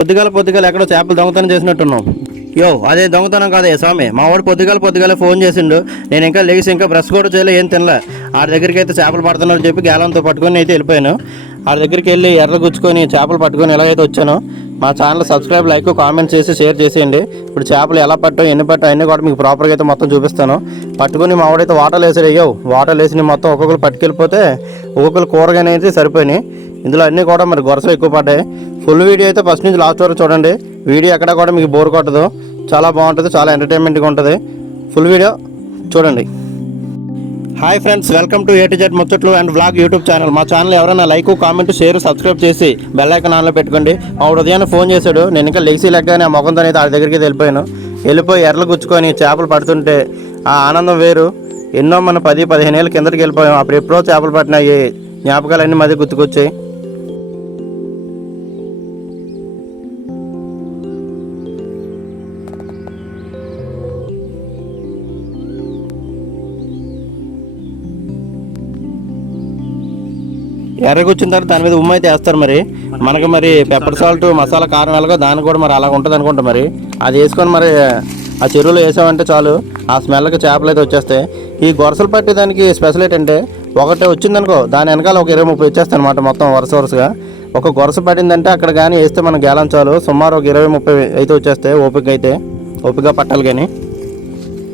పొద్దుగాల ఎక్కడో చేపలు దొంగతనం చేసినట్టున్నాం. అదే దొంగతనం కాదే స్వామి. మా వాడు పొద్దుగాల ఫోన్ చేసిండు. నేను ఇంకా లేచి ఇంకా బ్రష్ కూడా చేయలే, ఏం తినలే. ఆడి దగ్గరికి అయితే చేపలు పడుతున్నారని చెప్పి గేలంతో పట్టుకొని అయితే వెళ్ళిపోయాను. ఆడి దగ్గరికి వెళ్ళి ఎర్ర గుచ్చుకొని చేపలు పట్టుకొని ఎలాగైతే వచ్చానో, మా ఛానల్ సబ్స్క్రైబ్, లైక్, కామెంట్ చేసి షేర్ చేసేయండి. ఇప్పుడు చేపలు ఎలా పట్టాం, ఎన్ని పట్టాం అన్నీ కూడా మీకు ప్రాపర్గా అయితే మొత్తం చూపిస్తాను. పట్టుకొని మా వాడైతే వాటర్లు వేసాడు. వాటర్లు వేసి మొత్తం ఒక్కొక్కరు పట్టుకెళ్ళిపోతే ఒక్కొక్కరు కూరగానే అయితే సరిపోయినాయి. ఇందులో అన్నీ కూడా మరి గొరసలు ఎక్కువ పడ్డాయి. ఫుల్ వీడియో అయితే ఫస్ట్ నుంచి లాస్ట్ వరకు చూడండి. వీడియో ఎక్కడ కూడా మీకు బోర్ కొట్టదు, చాలా బాగుంటుంది, చాలా ఎంటర్టైన్మెంట్గా ఉంటుంది. ఫుల్ వీడియో చూడండి. Hi friends, welcome to A to Z ముచ్చట్లు అండ్ వ్లాగ్ యూట్యూబ్ ఛానల్. మా ఛానల్ ఎవరైనా లైక్, కామెంట్, షేర్, సబ్స్క్రైబ్ చేసి బెల్ ఐకాన్ ఆన్లో పెట్టుకోండి. మా ఉదయాన్నే ఫోన్ చేశాడు. నేను ఇంకా లెగ్సీ లెగ్గానే ఆ ముఖంతో అయితే ఆడి దగ్గరికి వెళ్ళిపోయి ఎర్రలు గుచ్చుకొని చేపలు పడుతుంటే ఆ ఆనందం వేరు. ఎన్నో మన 10-15 ఏళ్ళ కిందకి వెళ్ళిపోయాం. అప్పుడు ఎప్పుడో చేపలు పట్టినాయి జ్ఞాపకాలన్నీ మధ్య గుర్తుకొచ్చాయి. ఎర్రగొచ్చిన తర్వాత దాని మీద ఉమ్మ అయితే వేస్తారు. మనకి పెప్పర్ సాల్ట్, మసాలా, కారం ఎలాగో దానికి కూడా మరి అలాగ ఉంటుంది అనుకుంటా. మరి అది వేసుకొని మరి ఆ చెరువులో వేసామంటే చాలు, ఆ స్మెల్కి చేపలు అయితే వచ్చేస్తాయి. ఈ గొరసలు పట్టేదానికి స్పెషల్ ఏంటంటే, ఒకటే వచ్చిందనుకో దాని వెనకాల ఒక 20-30 వచ్చేస్తాయి అనమాట. మొత్తం వరుసగా ఒక గొరస పడిందంటే అక్కడ కానీ వేస్తే మనం గేలం చాలు, సుమారు ఒక 20-30 అయితే వచ్చేస్తాయి. ఓపిక పట్టాలి. కానీ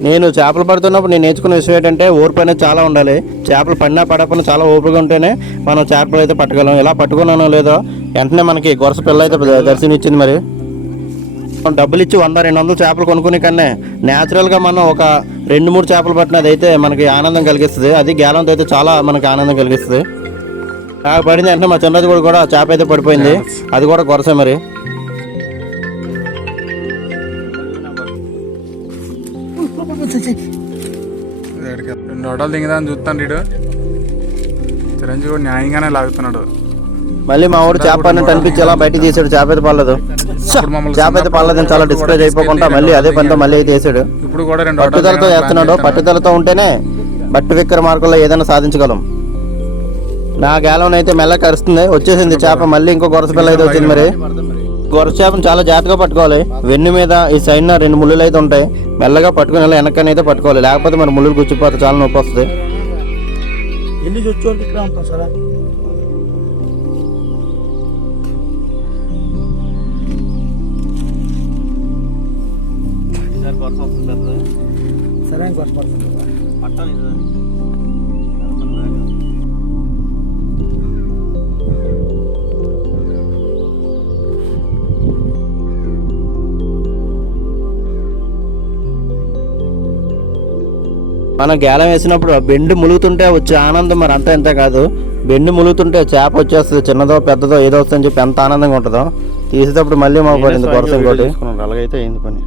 నేను చేపలు పడుతున్నప్పుడు నేను నేర్చుకున్న విషయం ఏంటంటే, ఓర్పు అనేది చాలా ఉండాలి. చేపలు పడకపోయినా చాలా ఓపిక ఉంటేనే మనం చేపలు అయితే పట్టగలం. ఇలా పట్టుకున్నానో లేదో వెంటనే మనకి గొరస పిల్ల అయితే దర్శనమిచ్చింది. మరి డబ్బులు ఇచ్చి 100-200 చేపలు కొనుక్కునే కన్నా న్యాచురల్గా మనం ఒక 2-3 చేపలు పట్టినది అయితే మనకి ఆనందం కలిగిస్తుంది. అది గేలంతో అయితే చాలా మనకి ఆనందం కలిగిస్తుంది. పడింది అంటే మా చిన్నది కూడా చేప అయితే పడిపోయింది. అది కూడా గొరసే. మరి హోటల్ దిగదాన్ని చూస్తాను. చిరంజీవి న్యాయంగానే లాగుతున్నాడు. మళ్ళీ మా ఊరు చేప అన్నట్టు అనిపించి అలా బయటకు తీసాడు. చేప అయితే పడలేదు చాలా డిస్కరేజ్ అయిపోకుండా మళ్ళీ అదే పనితో మళ్ళీ అయితే వేసాడు. ఇప్పుడు కూడా పట్టుదలతో చేస్తున్నాడు. పట్టుదలతో ఉంటేనే బట్టి విక్కర మార్కుల్లో ఏదైనా సాధించగలం. నా గేలం అయితే మెల్ల కరుస్తుంది. వచ్చేసింది చేప. మళ్ళీ ఇంకో గొరస పిల్ల అయితే వచ్చింది. మరి గొరస చేపను చాలా జాగ్రత్తగా పట్టుకోవాలి. వెన్ను మీద ఈ సైడ్ 2 ముళ్ళులు అయితే ఉంటాయి. మెల్లగా పట్టుకుని ఇలా వెనక్కని అయితే పట్టుకోవాలి, లేకపోతే మరి ముళ్ళులు గుచ్చిపోతే చాలా నొప్పి వస్తుంది. మనం గేలం వేసినప్పుడు బెండు ములుగుతుంటే వచ్చే ఆనందం మరి అంతా ఇంత కాదు. బెండు ములుగుతుంటే చేప వచ్చేస్తుంది, చిన్నదో పెద్దదో ఏదో వస్తుందని చెప్పి ఎంత ఆనందంగా ఉంటుందో. తీసేటప్పుడు మళ్ళీ మా పడింది కొరత ఇంకోటి. అలాగైతే అయింది పని.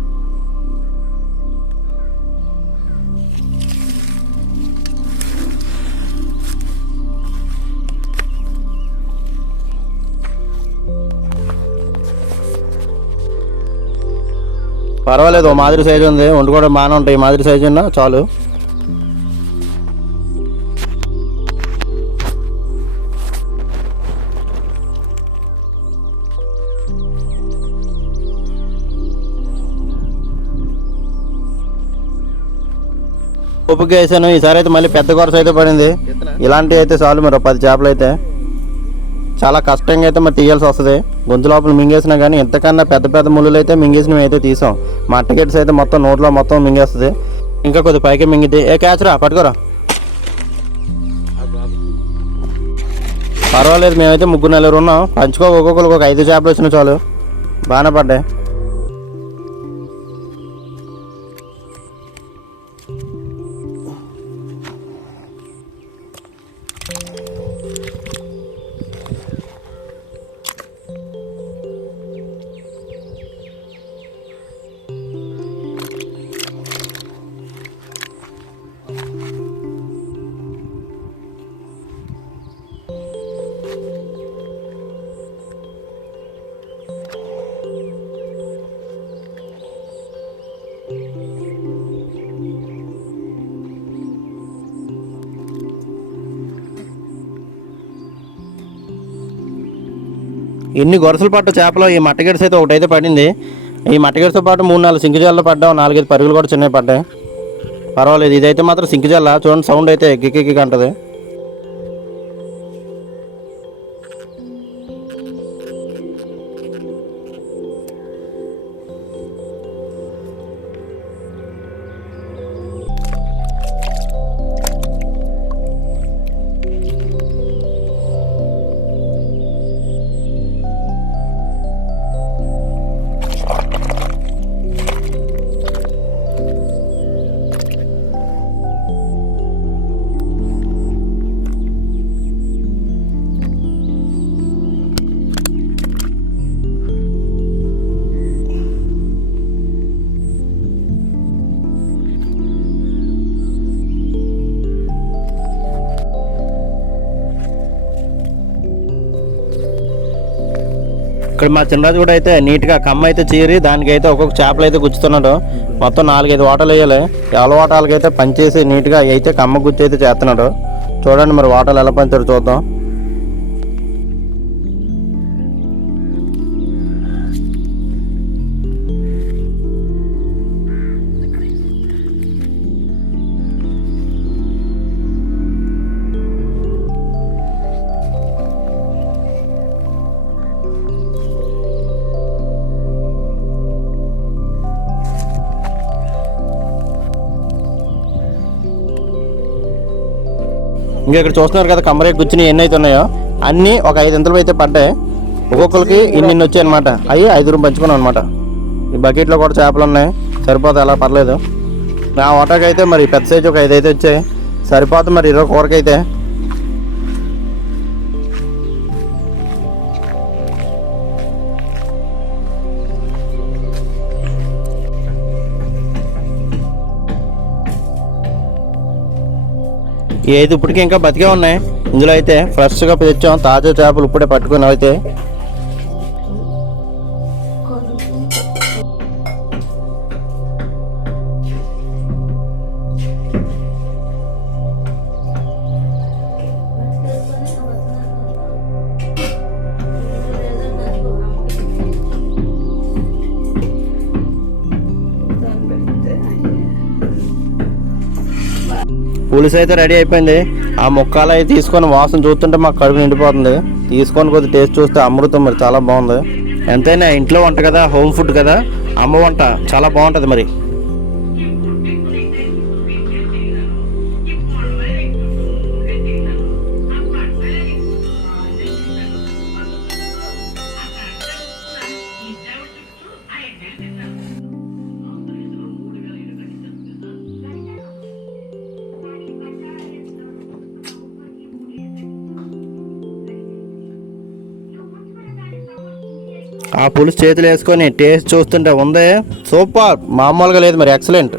పర్వాలేదు, ఓ మాదిరి సైజు ఉంది. ఒండు కూడా బాగానే ఉంటాయి. ఈ మాదిరి సైజు ఉన్నా చాలు. ఓపిక వేసాను. ఈసారి అయితే మళ్ళీ పెద్ద గొరస అయితే పడింది. ఇలాంటివి అయితే చాలు. మరి 10 చేపలు అయితే చాలా కష్టంగా అయితే మరి తీయాల్సి వస్తుంది. గొంతు లోపల మింగేసినా కానీ ఎంతకన్నా పెద్ద ముళ్ళులు అయితే మింగేసినవి అయితే తీసాం. మా టికెట్స్ అయితే మొత్తం నోట్లో మొత్తం మింగేస్తుంది. ఇంకా కొద్ది పైకి మింగితే క్యాచ్రా పట్టుకోరా. పర్వాలేదు, మేమైతే 3-4 ఉన్నాం. ఒక్కొక్కరికి ఒక 5 చేపలు వచ్చినా చాలు. బాగానే పడ్డాయి. ఎన్ని గొరసలు పట్ట చేపలు ఈ మట్టగిడిసి అయితే ఒకటైతే పడింది. ఈ మట్టగిడితో పాటు 3-4 సింకిజాల్లో పడ్డాం, 4-5 పరుగులు కూడా చిన్నవి పడ్డాయి. పర్వాలేదు. ఇదైతే మాత్రం సింకిజాల చూడండి, సౌండ్ అయితే గిక్కి అంటది. ఇక్కడ మా చిన్నరాజు కూడా అయితే నీట్గా కమ్మ అయితే చీరి దానికైతే ఒక్కొక్క చేపలు అయితే గుచ్చుతున్నాడు. మొత్తం 4-5 వాటలు వేయాలి. ఎవరి వాటాలకైతే పనిచేసి నీట్గా అయితే కమ్మ గుచ్చి అయితే చేస్తున్నాడు. చూడండి మరి వాటలు ఎలా పంచారు చూద్దాం. ఇంకా ఇక్కడ చూస్తున్నారు కదా కమ్మరే గుచ్చిని ఎన్ని అయితే ఉన్నాయో అన్నీ ఒక 5 ఇంతలు అయితే పడ్డాయి. ఒక్కొక్కరికి ఇన్ని వచ్చాయి అనమాట. అవి 5 పంచుకున్నాం అనమాట. ఈ బకెట్లో కూడా చేపలు ఉన్నాయి, సరిపోతాయి, అలా పర్లేదు. నా వాటాకి అయితే మరి పెద్ద సైజు ఒక 5 అయితే వచ్చాయి, సరిపోతుంది మరి 20 కూరకైతే. ఈ 5 ఇప్పటికీ ఇంకా బతికే ఉన్నాయి. ఇందులో అయితే ఫ్రెష్గా తెచ్చాం, తాజా చేపలు ఇప్పుడే పట్టుకుని అయితే. పులుసు అయితే రెడీ అయిపోయింది. ఆ ముక్కలు అయితే తీసుకొని వాసన చూస్తుంటే మాకు కడుపు నిండిపోతుంది. తీసుకొని కొద్ది టేస్ట్ చూస్తే అమృతం, మరి చాలా బాగుంది. ఎంతైనా ఇంట్లో వంట కదా, హోమ్ ఫుడ్ కదా, అమ్మ వంట చాలా బాగుంటుంది మరి. ఆ పులుసు చేతులు వేసుకొని టేస్ట్ చూస్తుంటే ఉంది సూపర్, మామూలుగా లేదు మరి, ఎక్సలెంట్.